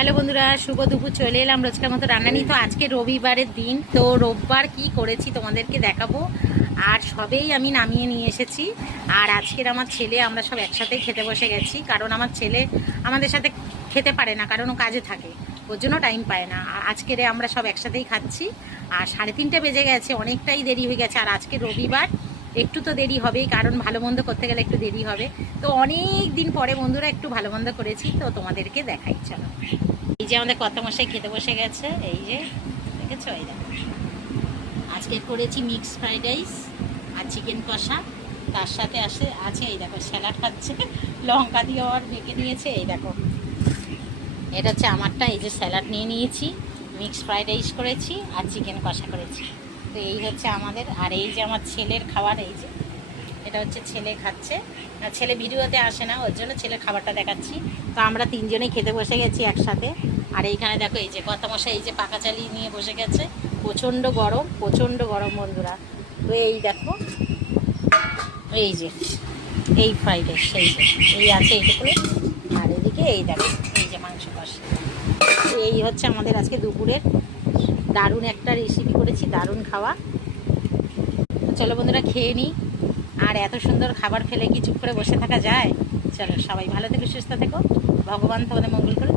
Hello বন্ধুরা, শুভ দুপুর। চলে এলাম রোজকার মতো রান্না নিয়ে। তো আজকে রবিবারের দিন, তো রোববার কি করেছি তোমাদেরকে দেখাবো। আর সবেই আমি নামিয়ে নিয়ে এসেছি। আর আজকের আমার ছেলে, আমরা সব একসাথে খেতে বসে গেছি, কারণ আমার ছেলে আমাদের সাথে খেতে পারে না, কারণ ও কাজে থাকে, ওর জন্য টাইম পায় না। আর আজকের আমরা সব একসাথেই খাচ্ছি। আর 3:30 বেজে গেছে, অনেকটাই দেরি হয়ে গেছে। আর আজকে রবিবার, একটু তো দেরি হবেই, কারণ ভালো মন্দ করতে গেলে একটু দেরি হবে। তো অনেক দিন পরে বন্ধুরা একটু ভালো মন্দ করেছি, তো তোমাদেরকে দেখাই। চলো, এই যে আমাদের কর্তামশাই খেতে বসে গেছে। এই যে দেখেছো, এই দেখো আজকে করেছি মিক্স ফ্রাইড রাইস আর চিকেন কষা। তার সাথে আছে এই দেখো স্যালাড খাচ্ছে, লঙ্কা দিয়ে আর মেখে নিয়েছে। এই দেখো, এটা হচ্ছে আমারটা। এই যে স্যালাড নিয়ে নিয়েছি, মিক্স ফ্রাইড রাইস করেছি আর চিকেন কষা করেছি। তো এই হচ্ছে আমাদের। আর এই যে আমার ছেলের খাবার, এই যে এটা হচ্ছে ছেলে খাচ্ছে। আর ছেলে ভিডিওতে আসে না, ওর জন্য ছেলের খাবারটা দেখাচ্ছি। তো আমরা তিনজনেই খেতে বসে গেছি একসাথে। আর এইখানে দেখো, এই যে কর্তামশাই এই যে পাকা চালি নিয়ে বসে গেছে। প্রচণ্ড গরম, প্রচণ্ড গরম বন্ধুরা। তো এই দেখো, এই যে এই ফ্রাইড রাইস, এই যে এই আছে এইটুকুনি। আর এদিকে এই দেখো, এই যে মাংস কষা। এই হচ্ছে আমাদের আজকে দুপুরের দারুণ একটা রেসিপি করেছি, দারুণ খাওয়া। চলো বন্ধুরা, খেয়ে নিই। আর এত সুন্দর খাবার ফেলে কি চুপ করে বসে থাকা যায়? চলো, সবাই ভালো থেকো, সুস্থ থেকো, ভগবান তোমাদের মঙ্গল করে।